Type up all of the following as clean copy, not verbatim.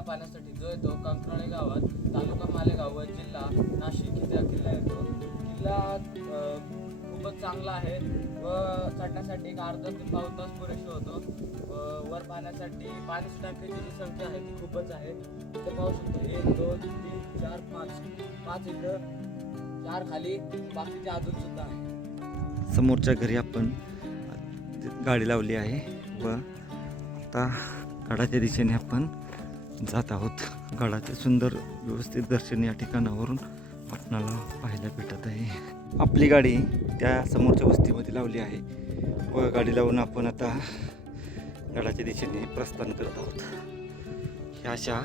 प्यायला पाण्यासाठी जो येतो कंकराळे गावात, तालुका मालेगाव व जिल्हा नाशिक इथे किल्ला येतो. किल्ला खूपच चांगला आहे व चढण्यासाठी एक अर्धा ते पाऊण तास पुरेसे होतो. वर पाहण्यासाठी पाण्याची टाकीची जी संख्या आहे ती खूपच आहे. इथं पाहू शकतो 1 2 3 4 5 इकडं 4 खाली, बाकीचे अजून सुद्धा आहे. समोरच्या घरी आपण गाडी लावली आहे व आता गडाच्या दिशेने आपण जात आहोत. गडाचे सुंदर व्यवस्थित दर्शन या ठिकाणावरून आपणाला पाहायला भेटत आहे. आपली गाडी त्या समोरच्या वस्तीमध्ये लावली आहे व गाडी लावून आपण आता गडाच्या दिशेने प्रस्थान करत आहोत. ह्या अशा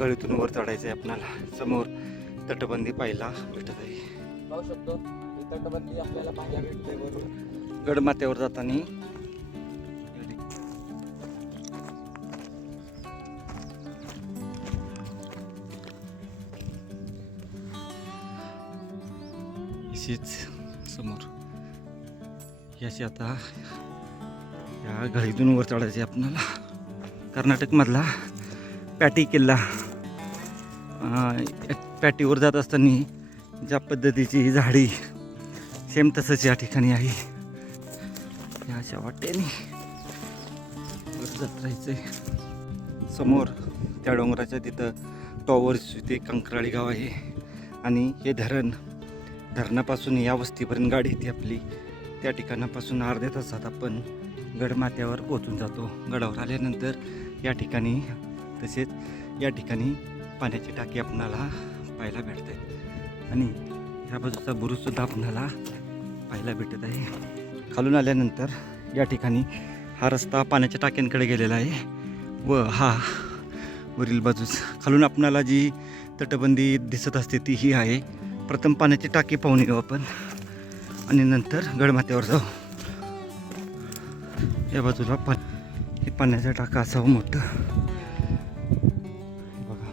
गडीतून वर चढायचं आहे आपणाला. समोर तटबंदी पाहायला भेटत आहे. पाहू शकतो ही तटबंदी आपल्याला पाहायला भेटते वरून. गडमाथ्यावर जाताना अशीच समोर याची आता या घडीतून वर चढायचे आपणाला. कर्नाटकमधला पॅटी किल्ला. पॅटीवर जात असताना ज्या पद्धतीची ही झाडी सेम तसंच या ठिकाणी आहे. या अशा वाटेने वर जात राहायचं. समोर त्या डोंगराच्या तिथं टॉवर्स ते कंकराळी गाव आहे आणि हे धरणापासून या वस्तीपर्यंत गाडी येते आपली. त्या ठिकाणापासून अर्ध्या तासात आपण गडमाथ्यावर पोचून जातो. गडावर आल्यानंतर या ठिकाणी तसेच या ठिकाणी पाण्याची टाकी आपणाला पाहायला भेटते आणि ह्या बाजूचा बुरुजसुद्धा आपणाला पाहायला भेटत आहे. खालून आल्यानंतर या ठिकाणी हा रस्ता पाण्याच्या टाक्यांकडे गेलेला आहे व हा वरील बाजूस खालून आपणाला जी तटबंदी दिसत असते ती ही आहे. प्रथम पाण्याची टाकी पाहून येऊ आपण आणि नंतर गडमाथ्यावर जाऊ. या बाजूला हे पाण्याचा टाका असावं मोठं. बघा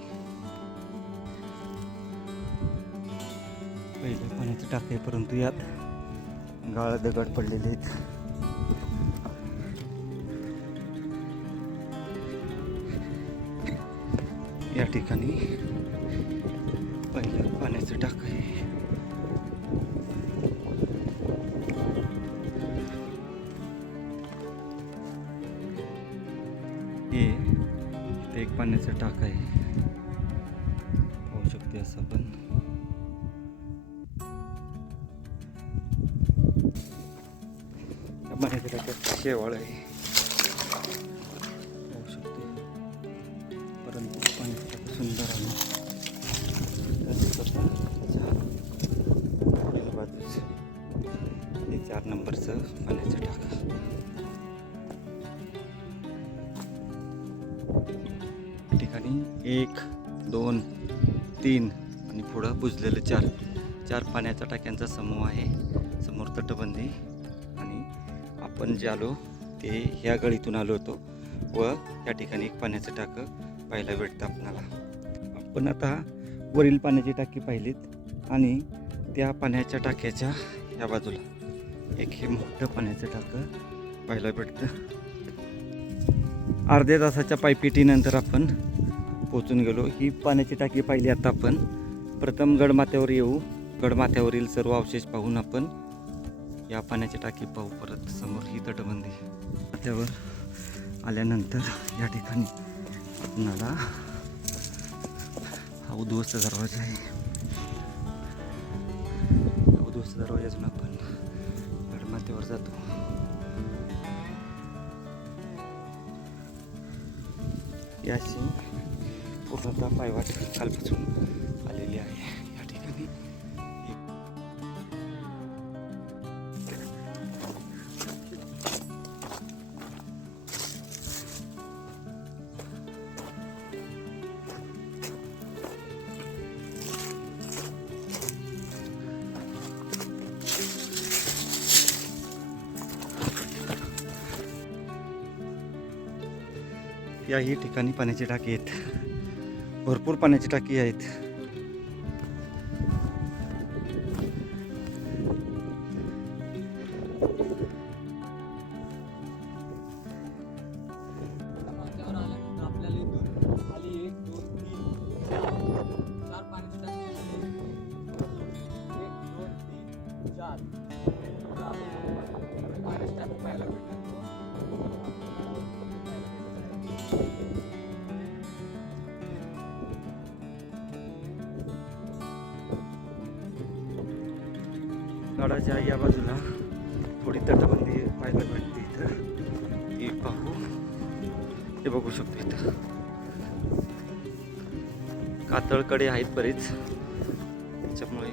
पहिलं पाण्याचं टाकं आहे परंतु यात गाळ दगड पडलेले आहेत. या ठिकाणी पहिलं पाण्याचं टाकं आहे. हे इथे एक पाण्याचं टाकं आहे. पाहू शकते असं पण. पाण्याच्या टाक्यात शेवाळ आहे पाहू शकते. परंतु पाण्याचं टाकं सुंदर आहे. पुढील बाजूच हे 4 नंबरचं पाण्याचं टाकं. ठिकाणी 1 2 3 आणि पुढं बुजलेलं 4 पाण्याच्या टाक्यांचा समूह आहे. समोर तटबंदी आणि आपण जे आलो ते ह्या गळीतून आलो होतो व या ठिकाणी एक पाण्याचं टाकं पाहायला भेटतं आपणाला. आपण आता वरील पाण्याची टाकी पाहिलीत आणि त्या पाण्याच्या टाक्याच्या या बाजूला एक हे मोठं पाण्याचं टाकं पाहायला भेटतं. अर्ध्या तासाच्या पायपिटीनंतर आपण पोचून गेलो. ही पाण्याची टाकी पाहिली. आता आपण प्रथम गडमाथ्यावर येऊ. गडमाथ्यावरील सर्व अवशेष पाहून आपण या पाण्याची टाकी पाहू. परत समोर ही तटबंदी. माथ्यावर आल्यानंतर या ठिकाणी आपणाला हा उद्ध्वस्त दरवाजा आहे. उद्ध्वस्त दरवाजातून आपण गडमाथ्यावर जातो. याची पूर्णतः पायवाट खालपासून आलेली आहे. या ठिकाणी याही ठिकाणी पाण्याची टाकी आहेत. भरपूर पाण्याची टाकी आहेत. माथ्यावर आल्यानंतर आपल्याला इथून गडाच्या या बाजूला थोडी तटबंदी पाहायला भेटते इथं. ही पाहू, हे बघू शकतो इथं कातळकडे आहेत बरेच, त्याच्यामुळे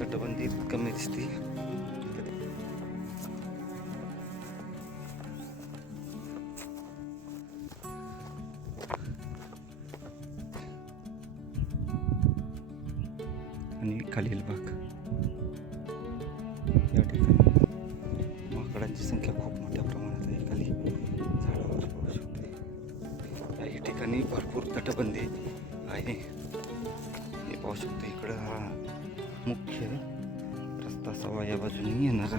तटबंदी कमी दिसते. आणि खालील भाग, या ठिकाणी माकडांची संख्या खूप मोठ्या प्रमाणात आहे. खाली झाडावर पाहू शकते. या ठिकाणी भरपूर तटबंदी आहे. हे पाहू शकतो इकडं हा मुख्य रस्ता असावा या बाजूने येणारा.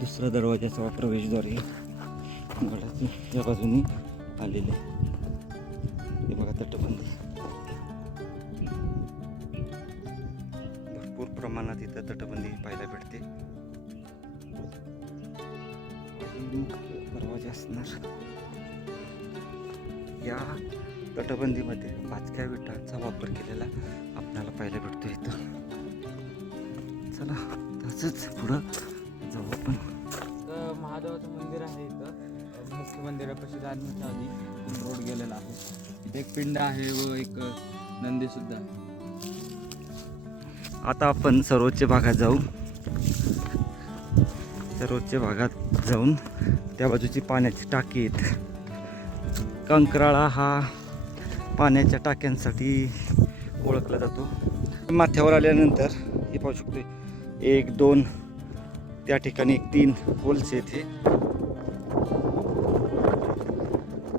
दुसरा दरवाजाचा प्रवेशद्वार गडाचे या बाजूने आलेले. हे बघा तटबंदी भरपूर प्रमाणात इथं तटबंदी पाहायला भेटते. मुख्य दरवाजा असणार. या तटबंदीमध्ये पाचक्या विटांचा वापर केलेला आपल्याला पाहायला भेटतो इथं. चला तसंच पुढं जाऊ आपण. महादेवाचं मंदिर आहे इथं. मुख्य मंदिरापाशी जाण्याच्या आधी रोड गेलेला आहे. इथे एक पिंड आहे व एक नंदी सुद्धा. आता आपण सर्वोच्च भागात जाऊ. सर्वोच्च भागात जाऊन त्या बाजूची पाण्याची टाकी आहेत. कंकराळा हा पाण्याच्या टाक्यांसाठी ओळखला जातो. माथ्यावर आल्यानंतर हे पाहू शकतो 1 2 त्या ठिकाणी 3 होल्स आहेत. हे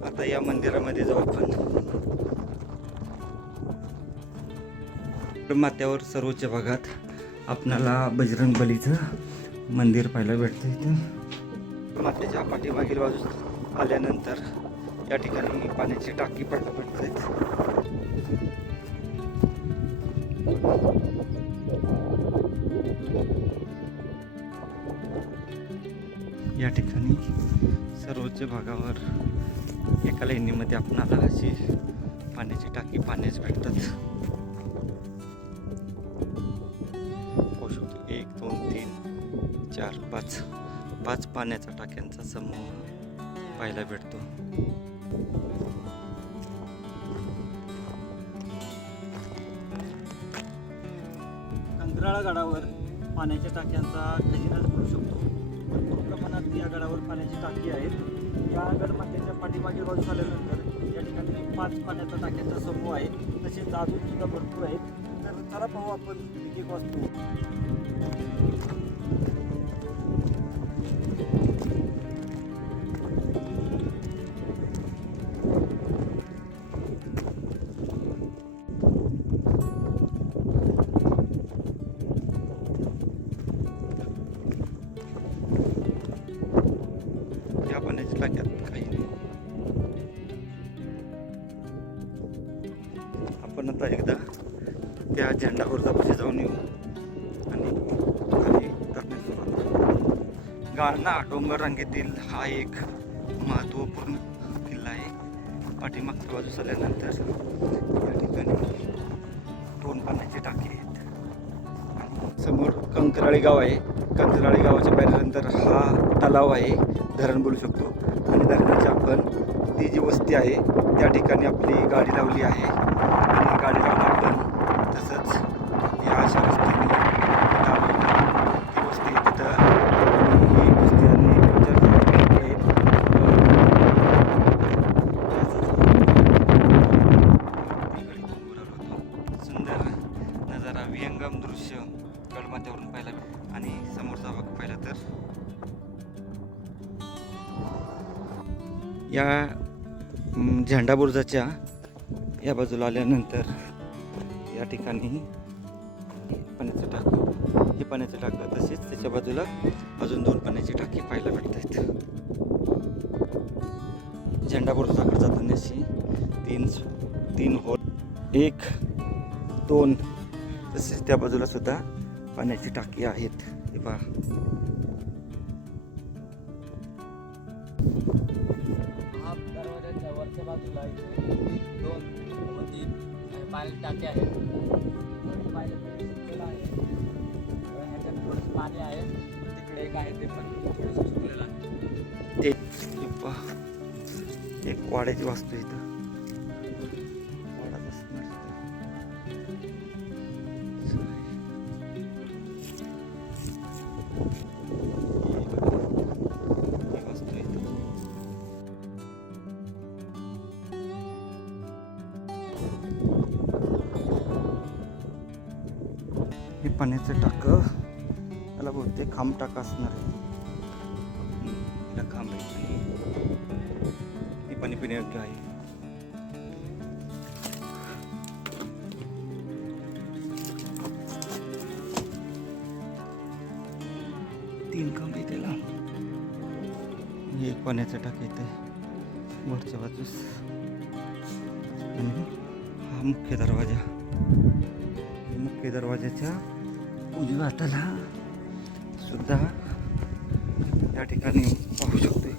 आता या मंदिरामध्ये जाऊ आपण. माथ्यावर सर्वोच्च भागात आपणाला बजरंग बलीचं मंदिर पाहायला भेटतं. इथे माथ्याच्या पाठीमागील बाजूस आल्यानंतर या ठिकाणी पाण्याची टाकी पाहायला भेटते. या ठिकाणी सर्वोच्च भागावर एका लाईनीमध्ये आपणाला अशी पाण्याची टाकी पाण्याच भेटतात. 1 2 3 4 5 पाण्याच्या टाक्यांचा समूह पाहायला भेटतो. कंकराळा गडावर पाण्याच्या टाक्यांचा खजिनाच म्हणू शकतो. भरपूर प्रमाणात या गडावर पाण्याची टाकी आहेत. या गडमाथ्याच्या पाठीमागे बाजूस आल्यानंतर या ठिकाणी 5 पाण्याच्या टाक्यांचा समूह आहे. तसेच अजून सुद्धा भरपूर आहेत. तर चला पाहू आपण एक एक वस्तू. या पाण्याच्या टाक्यात काही नाही. आपण आता एकदा त्या झेंडावर जाऊन जाऊन येऊ आणि खाली करण्यास सुरुवात करू. गाळणा डोंगर रांगेतील हा एक महत्त्वपूर्ण किल्ला आहे. पाठीमागच्या बाजूस आल्यानंतर या ठिकाणी 2 पाण्याची टाकी आहेत. आणि समोर कंकराळी गाव आहे. कंकराळी गावाच्या पाहिल्यानंतर हा तलाव आहे, धरण बोलू शकतो. आणि धरणाची आपण ती जी वस्ती आहे त्या ठिकाणी आपली गाडी लावली आहे. आणि गाडी लावून आपण तसंच या अशा वस्तीने ती वस्ती तिथं ही वस्ती आणि सुंदर नजारा, विहंगम दृश्य गडमाथ्यावरून पाहायला. आणि समोरचा भाग पाहिला तर या झेंडा बुरुजाच्या या बाजूला आल्यानंतर या ठिकाणी पाण्याचं टाकं, हे पाण्याचं टाकं, तसेच त्याच्या बाजूला अजून 2 पाण्याची टाकी पाहायला भेटत आहेत. झेंडा बुरुजाकडे जाताना अशी 3 होल, 1 2 तसेच त्या बाजूला सुद्धा पाण्याची टाकी आहेत. हे पहा. दरवाजाच्या वरच्या बाजूला 1 2 व 3 पाणी टाके आहेत. वरती पाहिलं तर सुकलेलं आहे. ह्याच्यात थोडंसं पाणी आहे. तिकडे एक आहे ते पण थोडंसं सुकलेलं आहे. ते पहा, एक वाड्याची वास्तू आहे इथं. वाडाच असणार इथं. ही वास्तू आहे इथं. हे पाण्याचं टाकं, त्याला बहुतेक खांब टाका असणार आहे. इकडं खांब आहे. हे पाणी पिण्यायोग्य आहे. तीन खांब आहे त्याला. हे एक पाण्याचं टाक येते वरच्या बाजूस आणि हा मुख्य दरवाजा. मुख्य दरवाजाच्या उजव्या हाताला सुद्धा या ठिकाणी पाहू शकतोय.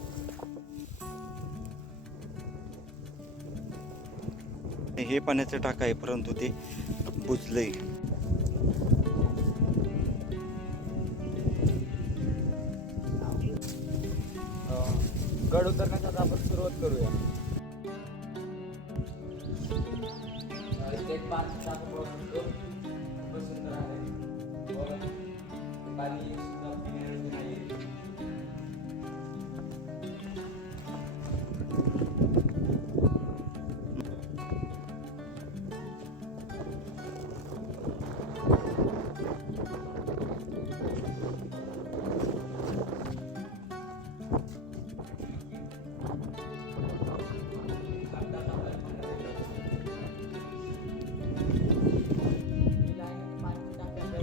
हे पाण्याचं टाक आहे परंतु ते बुजलंय. गड उतरण्याचा आता आपण सुरुवात करूया. इथे एक पाच टाकं बघू शकतो. खूपच सुंदर आहे. बघा, पाणी सुद्धा पिण्यायोग्य आहे.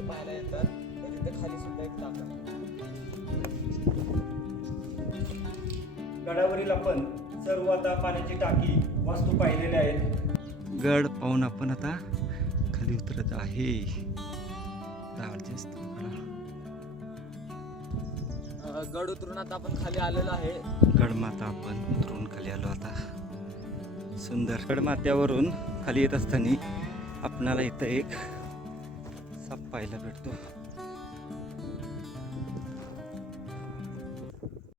पाहायला येतात तर तिथे खाली सुद्धा एक टाका आहे. गडावरील आपण सर्व आता पाण्याची टाकी वास्तू पाहिलेल्या आहेत. गड पाहून आपण आता खाली उतरत आहे. गड उतरून आता आपण खाली आलेलो आहे. गडमाता आपण उतरून खाली आलो आता. सुंदर गडमाथ्यावरून खाली येत असताना आपणाला इथं एक साप पाहायला भेटतो.